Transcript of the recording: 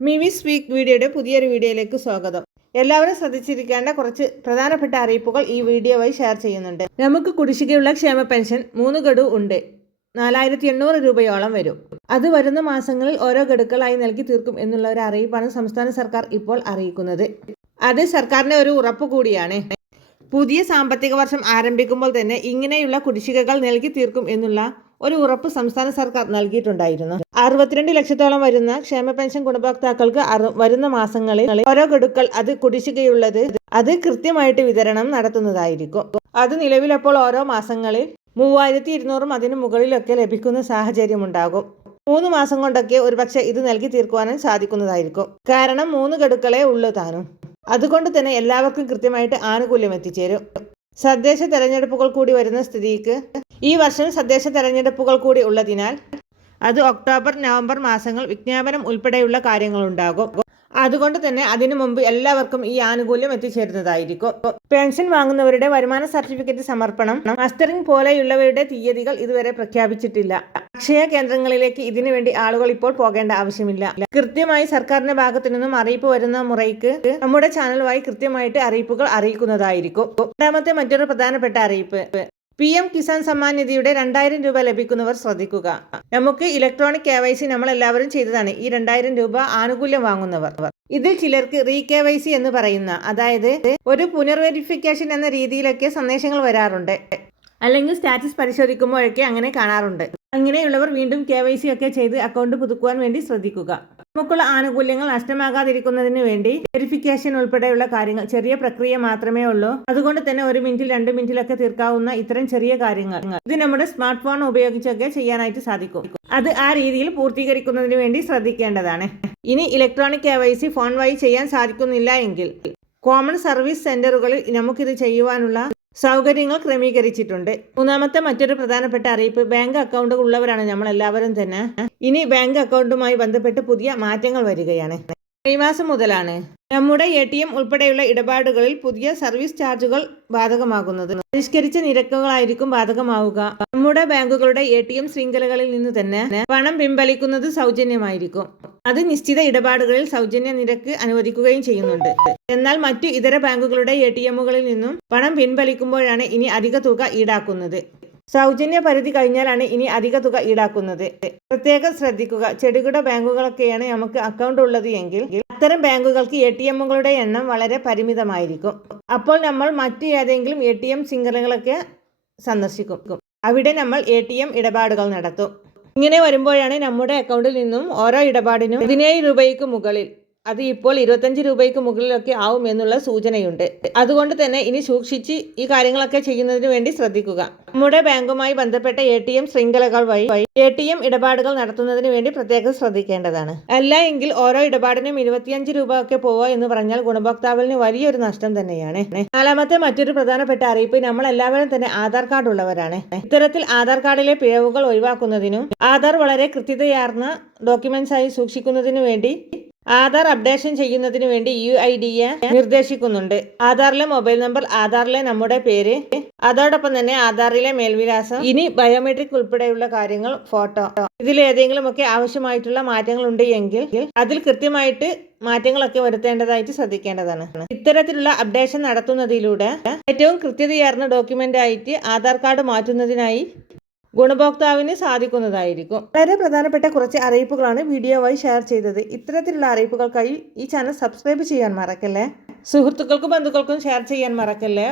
Mivi speak വീഡിയോയുടെ പുതിയൊരു വീഡിയോയിലേക്ക് സ്വാഗതം. എല്ലാവരും ശ്രദ്ധിച്ചിരിക്കേണ്ട കുറച്ച് പ്രധാനപ്പെട്ട അറിയിപ്പുകൾ ഈ വീഡിയോ വഴി ഷെയർ ചെയ്യുന്നുണ്ട്. നമുക്ക് കുടിശ്ശികയുള്ള ക്ഷേമ പെൻഷൻ 3 ഗഡു ഉണ്ട്. 4800 രൂപയോളം വരും. അത് വരുന്ന മാസങ്ങളിൽ ഓരോ ഗഡുക്കളായി നൽകി തീർക്കും എന്നുള്ള ഒരു അറിയിപ്പാണ് സംസ്ഥാന സർക്കാർ ഇപ്പോൾ അറിയിക്കുന്നത്. അത് സർക്കാരിന്റെ ഒരു ഉറപ്പ് കൂടിയാണ്. പുതിയ സാമ്പത്തിക വർഷം ആരംഭിക്കുമ്പോൾ തന്നെ ഇങ്ങനെയുള്ള കുടിശ്ശികകൾ നൽകി തീർക്കും എന്നുള്ള ഒരു ഉറപ്പ് സംസ്ഥാന സർക്കാർ നൽകിയിട്ടുണ്ടായിരുന്നു. 62 ലക്ഷത്തോളം വരുന്ന ക്ഷേമ പെൻഷൻ ഗുണഭോക്താക്കൾക്ക് വരുന്ന മാസങ്ങളിൽ ഓരോ ഗഡുക്കൾ അത് കുടിശ്ശികയുള്ളത് അത് കൃത്യമായിട്ട് വിതരണം നടത്തുന്നതായിരിക്കും. അത് നിലവിലപ്പോൾ ഓരോ മാസങ്ങളിൽ 3200 അതിനു മുകളിലൊക്കെ ലഭിക്കുന്ന സാഹചര്യം ഉണ്ടാകും. 3 മാസം കൊണ്ടൊക്കെ ഒരുപക്ഷെ ഇത് നൽകി തീർക്കുവാനും സാധിക്കുന്നതായിരിക്കും. കാരണം 3 ഗഡുക്കളെ ഉള്ളൂ താനും. അതുകൊണ്ട് തന്നെ എല്ലാവർക്കും കൃത്യമായിട്ട് ആനുകൂല്യം എത്തിച്ചേരും. തദ്ദേശ തെരഞ്ഞെടുപ്പുകൾ കൂടി വരുന്ന സ്ഥിതിക്ക് ഈ വർഷം തദ്ദേശ തെരഞ്ഞെടുപ്പുകൾ കൂടി ഉള്ളതിനാൽ അത് ഒക്ടോബർ നവംബർ മാസങ്ങൾ വിജ്ഞാപനം ഉൾപ്പെടെയുള്ള കാര്യങ്ങളുണ്ടാകും. അതുകൊണ്ട് തന്നെ അതിനു മുമ്പ് എല്ലാവർക്കും ഈ ആനുകൂല്യം എത്തിച്ചേരുന്നതായിരിക്കും. പെൻഷൻ വാങ്ങുന്നവരുടെ വരുമാന സർട്ടിഫിക്കറ്റ് സമർപ്പണം, മസ്റ്ററിംഗ് പോലെയുള്ളവയുടെ തീയതികൾ ഇതുവരെ പ്രഖ്യാപിച്ചിട്ടില്ല. അക്ഷയ കേന്ദ്രങ്ങളിലേക്ക് ഇതിനു വേണ്ടി ആളുകൾ ഇപ്പോൾ പോകേണ്ട ആവശ്യമില്ല. കൃത്യമായി സർക്കാരിന്റെ ഭാഗത്തു നിന്നും അറിയിപ്പ് വരുന്ന മുറയ്ക്ക് നമ്മുടെ ചാനൽ വഴി കൃത്യമായിട്ട് അറിയിപ്പുകൾ അറിയിക്കുന്നതായിരിക്കും. രണ്ടാമത്തെ മറ്റൊരു പ്രധാനപ്പെട്ട അറിയിപ്പ്, PM കിസാൻ സമ്മാൻ നിധിയുടെ 2000 രൂപ ലഭിക്കുന്നവർ ശ്രദ്ധിക്കുക. നമുക്ക് ഇലക്ട്രോണിക് KYC നമ്മൾ എല്ലാവരും ചെയ്തതാണ്. ഈ 2000 രൂപ ആനുകൂല്യം വാങ്ങുന്നവർ, ഇതിൽ ചിലർക്ക് KYC എന്ന് പറയുന്ന, അതായത് ഒരു പുനർവെരിഫിക്കേഷൻ എന്ന രീതിയിലൊക്കെ സന്ദേശങ്ങൾ വരാറുണ്ട്, അല്ലെങ്കിൽ സ്റ്റാറ്റസ് പരിശോധിക്കുമ്പോഴൊക്കെ അങ്ങനെ കാണാറുണ്ട്. അങ്ങനെയുള്ളവർ വീണ്ടും KYC ഒക്കെ ചെയ്ത് അക്കൗണ്ട് പുതുക്കുവാൻ വേണ്ടി ശ്രദ്ധിക്കുക. നമുക്കുള്ള ആനുകൂല്യങ്ങൾ നഷ്ടമാകാതിരിക്കുന്നതിന് വേണ്ടി വെരിഫിക്കേഷൻ ഉൾപ്പെടെയുള്ള കാര്യങ്ങൾ ചെറിയ പ്രക്രിയ മാത്രമേ ഉള്ളൂ. അതുകൊണ്ട് തന്നെ 1 മിനിറ്റിൽ 2 മിനിറ്റിലൊക്കെ തീർക്കാവുന്ന ഇത്തരം ചെറിയ കാര്യങ്ങൾ ഇത് നമ്മുടെ സ്മാർട്ട് ഫോൺ ഉപയോഗിച്ചൊക്കെ ചെയ്യാനായിട്ട് സാധിക്കും. അത് ആ രീതിയിൽ പൂർത്തീകരിക്കുന്നതിന് വേണ്ടി ശ്രദ്ധിക്കേണ്ടതാണ്. ഇനി ഇലക്ട്രോണിക് KYC ഫോൺ വഴി ചെയ്യാൻ സാധിക്കുന്നില്ല എങ്കിൽ കോമൺ സർവീസ് സെന്ററുകളിൽ നമുക്കിത് ചെയ്യുവാനുള്ള സൗകര്യങ്ങൾ ക്രമീകരിച്ചിട്ടുണ്ട്. മൂന്നാമത്തെ മറ്റൊരു പ്രധാനപ്പെട്ട അറിയിപ്പ്, ബാങ്ക് അക്കൗണ്ട് ഉള്ളവരാണ് നമ്മൾ എല്ലാവരും തന്നെ. ഇനി ബാങ്ക് അക്കൗണ്ടുമായി ബന്ധപ്പെട്ട് പുതിയ മാറ്റങ്ങൾ വരികയാണ്. ഈ മാസം മുതലാണ് നമ്മുടെ ATM ഉൾപ്പെടെയുള്ള ഇടപാടുകളിൽ പുതിയ സർവീസ് ചാർജുകൾ ബാധകമാകുന്നത്. പരിഷ്കരിച്ച നിരക്കുകളായിരിക്കും ബാധകമാവുക. നമ്മുടെ ബാങ്കുകളുടെ ATM ശൃംഖലകളിൽ നിന്ന് തന്നെ പണം പിൻവലിക്കുന്നത് സൗജന്യമായിരിക്കും. അത് നിശ്ചിത ഇടപാടുകളിൽ സൗജന്യ നിരക്ക് അനുവദിക്കുകയും ചെയ്യുന്നുണ്ട്. എന്നാൽ മറ്റു ഇതര ബാങ്കുകളുടെ ATMകളിൽ നിന്നും പണം പിൻവലിക്കുമ്പോഴാണ് ഇനി അധിക തുക ഈടാക്കുന്നത്. സൗജന്യ പരിധി കഴിഞ്ഞാലാണ് ഇനി അധിക തുക ഈടാക്കുന്നത്. പ്രത്യേകം ശ്രദ്ധിക്കുക. ചെറുകിട ബാങ്കുകളൊക്കെയാണ് നമുക്ക് അക്കൗണ്ട് ഉള്ളത് എങ്കിൽ അത്തരം ബാങ്കുകൾക്ക് ATMകളുടെ എണ്ണം വളരെ പരിമിതമായിരിക്കും. അപ്പോൾ നമ്മൾ മറ്റു ഏതെങ്കിലും ATM ശൃംഖലകളൊക്കെ സന്ദർശിക്കും. അവിടെ നമ്മൾ ATM ഇടപാടുകൾ നടത്തും. ഇങ്ങനെ വരുമ്പോഴാണ് നമ്മുടെ അക്കൗണ്ടിൽ നിന്നും ഓരോ ഇടപാടിനും 17 രൂപയ്ക്ക് മുകളിൽ, അത് ഇപ്പോൾ 25 രൂപയ്ക്ക് മുകളിലൊക്കെ ആവും എന്നുള്ള സൂചനയുണ്ട്. അതുകൊണ്ട് തന്നെ ഇനി സൂക്ഷിച്ച് ഈ കാര്യങ്ങളൊക്കെ ചെയ്യുന്നതിന് വേണ്ടി ശ്രദ്ധിക്കുക. നമ്മുടെ ബാങ്കുമായി ബന്ധപ്പെട്ട ATM ശൃംഖലകൾ വഴി ATM ഇടപാടുകൾ നടത്തുന്നതിന് വേണ്ടി പ്രത്യേകം ശ്രദ്ധിക്കേണ്ടതാണ്. അല്ല എങ്കിൽ ഓരോ ഇടപാടിനും 25 രൂപ ഒക്കെ പോവുക എന്ന് പറഞ്ഞാൽ ഗുണഭോക്താവിന് വലിയൊരു നഷ്ടം തന്നെയാണ്. നാലാമത്തെ മറ്റൊരു പ്രധാനപ്പെട്ട അറിയിപ്പ്, നമ്മൾ എല്ലാവരും തന്നെ ആധാർ കാർഡ് ഉള്ളവരാണ്. ഇത്തരത്തിൽ ആധാർ കാർഡിലെ പിഴവുകൾ ഒഴിവാക്കുന്നതിനും ആധാർ വളരെ കൃത്യതയാർന്ന ഡോക്യുമെന്റ്സ് ആയി സൂക്ഷിക്കുന്നതിനു വേണ്ടി ആധാർ അപ്ഡേഷൻ ചെയ്യുന്നതിന് വേണ്ടി UIDയെ നിർദ്ദേശിക്കുന്നുണ്ട്. ആധാറിലെ മൊബൈൽ നമ്പർ, ആധാറിലെ നമ്മുടെ പേര്, അതോടൊപ്പം തന്നെ ആധാറിലെ മേൽവിലാസം, ഇനി ബയോമെട്രിക് ഉൾപ്പെടെയുള്ള കാര്യങ്ങൾ, ഫോട്ടോ, ഇതിലേതെങ്കിലും ഒക്കെ ആവശ്യമായിട്ടുള്ള മാറ്റങ്ങൾ ഉണ്ട് എങ്കിൽ അതിൽ കൃത്യമായിട്ട് മാറ്റങ്ങളൊക്കെ വരുത്തേണ്ടതായിട്ട് ശ്രദ്ധിക്കേണ്ടതാണ്. ഇത്തരത്തിലുള്ള അപ്ഡേഷൻ നടത്തുന്നതിലൂടെ ഏറ്റവും കൃത്യതയാർന്ന ഡോക്യുമെന്റ് ആയിട്ട് ആധാർ കാർഡ് മാറ്റുന്നതിനായി ഗുണഭോക്താവിന് സാധിക്കുന്നതായിരിക്കും. വളരെ പ്രധാനപ്പെട്ട കുറച്ച് അറിയിപ്പുകളാണ് വീഡിയോ വഴി ഷെയർ ചെയ്തത്. ഇത്തരത്തിലുള്ള അറിയിപ്പുകൾക്കായി ഈ ചാനൽ സബ്സ്ക്രൈബ് ചെയ്യാൻ മറക്കല്ലേ. സുഹൃത്തുക്കൾക്കും ബന്ധുക്കൾക്കും ഷെയർ ചെയ്യാൻ മറക്കല്ലേ.